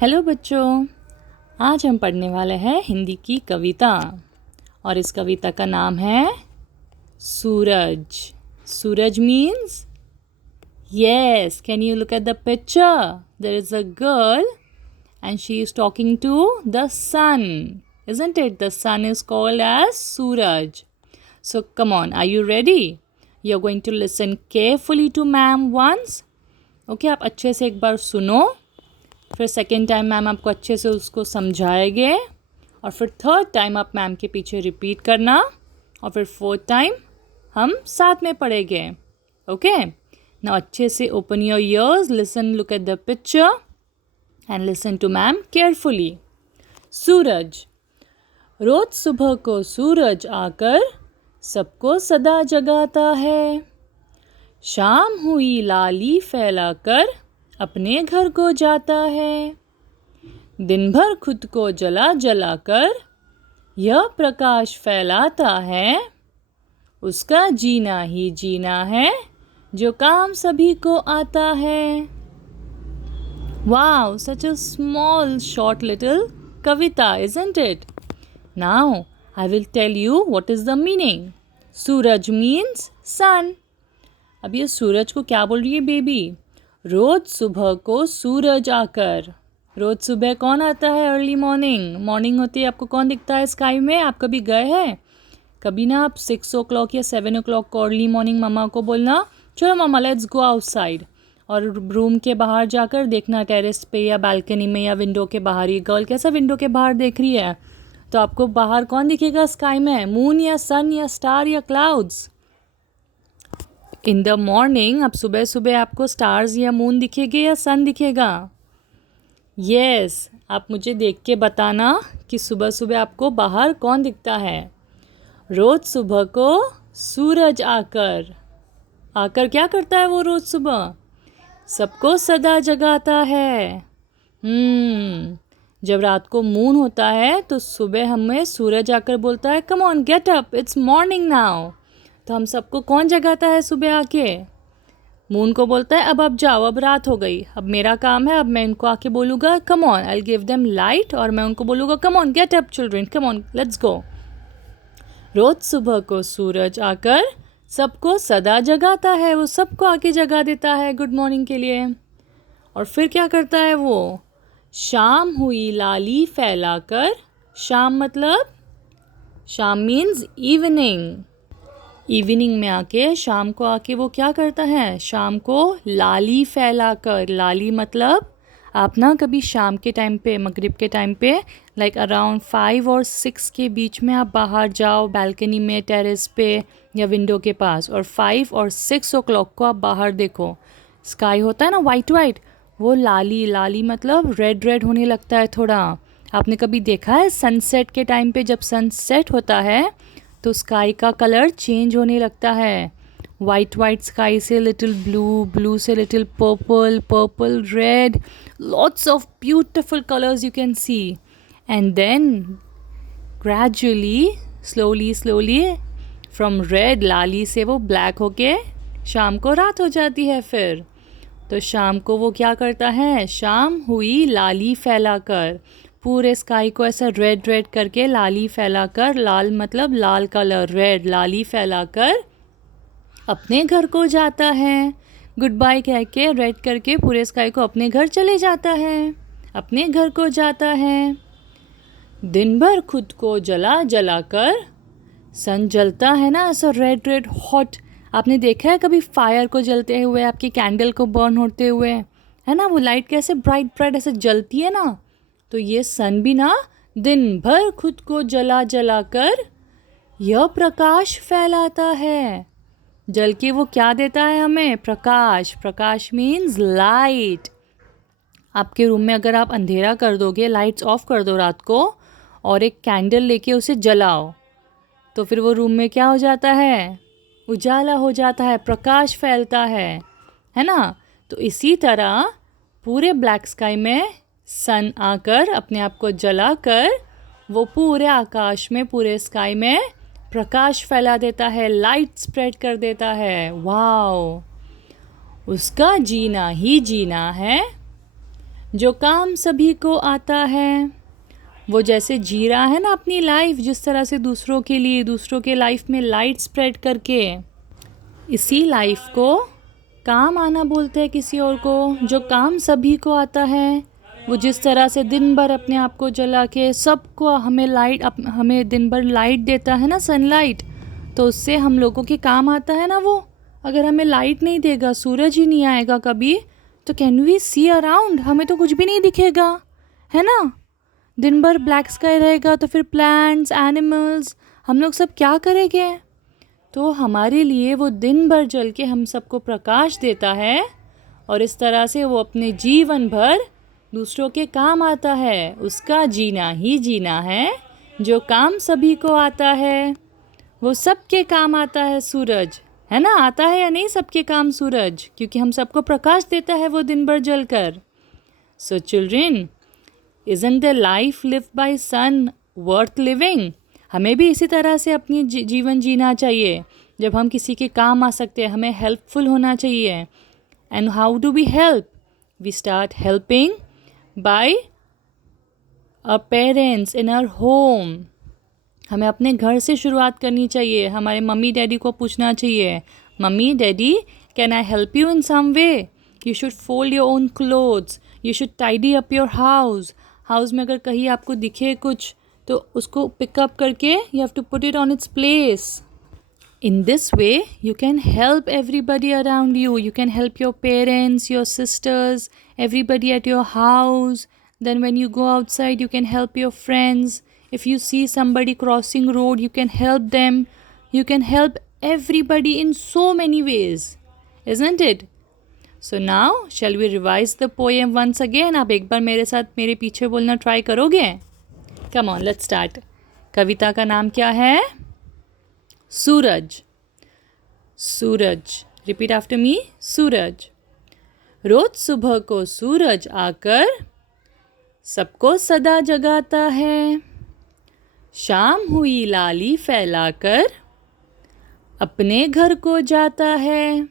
Hello बच्चों, आज हम पढ़ने वाले हैं हिंदी की कविता और इस कविता का नाम है सूरज। सूरज means yes, can you look at the picture? There is a girl and she is talking to the sun, isn't it? The sun is called as Suraj. So come on, are you ready? You're going to listen carefully to ma'am once. Okay, आप अच्छे से एक बार सुनो, फिर second time ma'am आपको अच्छे से उसको समझाएंगे और फिर थर्ड टाइम आप मैम के पीछे रिपीट करना और फिर फोर्थ टाइम हम साथ में पढ़ेंगे। ओके, नाउ अच्छे से open your ears, listen, look at the picture and listen to ma'am carefully. सूरज। रोज सुबह को सूरज आकर सबको सदा जगाता है। शाम हुई लाली फैलाकर अपने घर को जाता है। दिन भर खुद को जला जला कर यह प्रकाश फैलाता है। उसका जीना ही जीना है जो काम सभी को आता है। Wow, such a small short little Kavita, isn't it? Now I will tell you what is the meaning. Suraj means sun. अब ये सूरज को क्या बोल रही है बेबी? रोज सुबह को सूरज आकर, रोज सुबह कौन आता है? अर्ली मॉर्निंग होती है, आपको कौन दिखता है स्काई में? आप कभी गए हैं? कभी ना आप 6 o'clock या 7 o'clock को अर्ली मॉर्निंग मम्मा को बोलना, चलो मम्मा लेट्स गो आउटसाइड, और रूम के बाहर जाकर देखना टेरेस पे या बालकनी में या विंडो के बाहर, ये गर्ल कैसा विंडो के बाहर देख रही है, तो आपको बाहर कौन दिखेगा स्काई में? मून या सन या स्टार या क्लाउड्स? इन द मॉर्निंग, अब सुबह सुबह आपको स्टार्स या मून दिखेंगे या सन दिखेगा? यस, आप मुझे देख के बताना कि सुबह सुबह आपको बाहर कौन दिखता है। रोज सुबह को सूरज आकर क्या करता है वो रोज सुबह? सबको सदा जगाता है। जब रात को मून होता है तो सुबह हमें सूरज आकर बोलता है, कम on get up, it's morning now. तो हम सबको कौन जगाता है सुबह आके? मून को बोलता है अब जाओ, अब रात हो गई, अब मेरा काम है, अब मैं इनको आके बोलूँगा come on, I will give them light, और मैं उनको बोलूँगा come on get up children, come on let's go. रोज सुबह को सूरज आकर सबको सदा जगाता है, वो सबको आके जगा देता है गुड मॉर्निंग के लिए। और फिर क्या करता है वो? शाम हुई लाली फैलाकर, शाम मतलब, शाम मीन्स इवनिंग, इवनिंग में आके, शाम को आके वो क्या करता है? शाम को लाली फैलाकर, लाली मतलब आप ना कभी शाम के टाइम पे, मगरिब के टाइम पे, लाइक अराउंड 5 और 6 के बीच में आप बाहर जाओ बालकनी में, टेरेस पे या विंडो के पास, और 5 और 6 o'clock को आप बाहर देखो, स्काई होता है ना वाइट, वो लाली मतलब रेड होने लगता है थोड़ा। आपने कभी देखा है सनसेट के टाइम पे, जब सनसेट होता है तो स्काई का कलर चेंज होने लगता है, वाइट स्काई से लिटिल ब्लू से little purple red, lots of beautiful colours you can see, and then gradually slowly from red, लाली से वो ब्लैक होके शाम को रात हो जाती है। फिर तो शाम को वो क्या करता है? शाम हुई लाली फैलाकर, पूरे स्काई को ऐसा रेड करके लाली फैलाकर, लाल मतलब लाल कलर, रेड, लाली फैलाकर अपने घर को जाता है। गुड बाय कह के रेड करके पूरे स्काई को अपने घर चले जाता है, अपने घर को जाता है। दिन भर खुद को जला जला कर, सन जलता है ना ऐसा रेड हॉट, आपने देखा है कभी फायर को जलते हुए, आपकी कैंडल को बर्न होते हुए, है ना, वो लाइट कैसे ब्राइट ऐसे जलती है ना, तो ये सन भी ना दिन भर खुद को जला जला कर यह प्रकाश फैलाता है। जल के वो क्या देता है हमें? प्रकाश मीन्स लाइट। आपके रूम में अगर आप अंधेरा कर दोगे, लाइट्स ऑफ कर दो रात को, और एक कैंडल लेके उसे जलाओ, तो फिर वो रूम में क्या हो जाता है? उजाला हो जाता है, प्रकाश फैलता है ना। तो इसी तरह पूरे ब्लैक स्काई में सन आकर अपने आप को जलाकर वो पूरे आकाश में, पूरे स्काई में प्रकाश फैला देता है, लाइट स्प्रेड कर देता है। वाओ, उसका जीना ही जीना है जो काम सभी को आता है, वो जैसे जी रहा है ना अपनी लाइफ, जिस तरह से दूसरों के लिए, दूसरों के लाइफ में लाइट स्प्रेड करके, इसी लाइफ को काम आना बोलते हैं किसी और को। जो काम सभी को आता है, वो जिस तरह से दिन भर अपने आप को जला के सबको हमें दिन भर लाइट देता है ना, सनलाइट, तो उससे हम लोगों के काम आता है ना वो। अगर हमें लाइट नहीं देगा, सूरज ही नहीं आएगा कभी, तो कैन वी सी अराउंड, हमें तो कुछ भी नहीं दिखेगा, है ना। दिन भर ब्लैक स्काई रहेगा तो फिर प्लांट्स, एनिमल्स, हम लोग सब क्या करेंगे। तो हमारे लिए वो दिन भर जल के हम सबको प्रकाश देता है, और इस तरह से वो अपने जीवन भर दूसरों के काम आता है। उसका जीना ही जीना है। जो काम सभी को आता है, वो सबके काम आता है सूरज, है ना। आता है या नहीं सबके काम सूरज, क्योंकि हम सबको प्रकाश देता है वो दिन भर जलकर। So children, isn't the life lived by sun worth living? हमें भी इसी तरह से अपनी जीवन जीना चाहिए, जब हम किसी के काम आ सकते हैं, हमें हेल्पफुल होना चाहिए। And how do we help? We start helping by our parents in our home. हमें अपने घर से शुरुआत करनी चाहिए। हमारे मम्मी डैडी को पूछना चाहिए, mummy daddy can I help you in some way? You should fold your own clothes, you should tidy up your house. House में अगर कहीं आपको दिखे कुछ, तो उसको पिकअप करके you have to put it on its place. In this way, you can help everybody around you. You can help your parents, your sisters, everybody at your house. Then when you go outside, you can help your friends. If you see somebody crossing road, you can help them. You can help everybody in so many ways, isn't it? So now, shall we revise the poem once again? आप एक बार मेरे साथ मेरे पीछे बोलना try करोगे? Come on, let's start. कविता का नाम क्या है? सूरज। सूरज, रिपीट आफ्टर मी, सूरज। रोज सुबह को सूरज आकर सबको सदा जगाता है। शाम हुई लाली फैलाकर अपने घर को जाता है।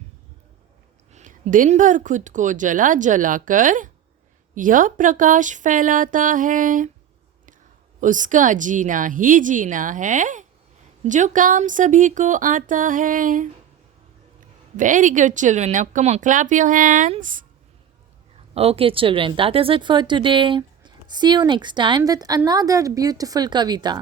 दिन भर खुद को जला जला कर यह प्रकाश फैलाता है। उसका जीना ही जीना है, जो काम सभी को आता है। Very good, children. Now come on, clap your hands. Okay, children, that is it for today. See you next time with another beautiful kavita.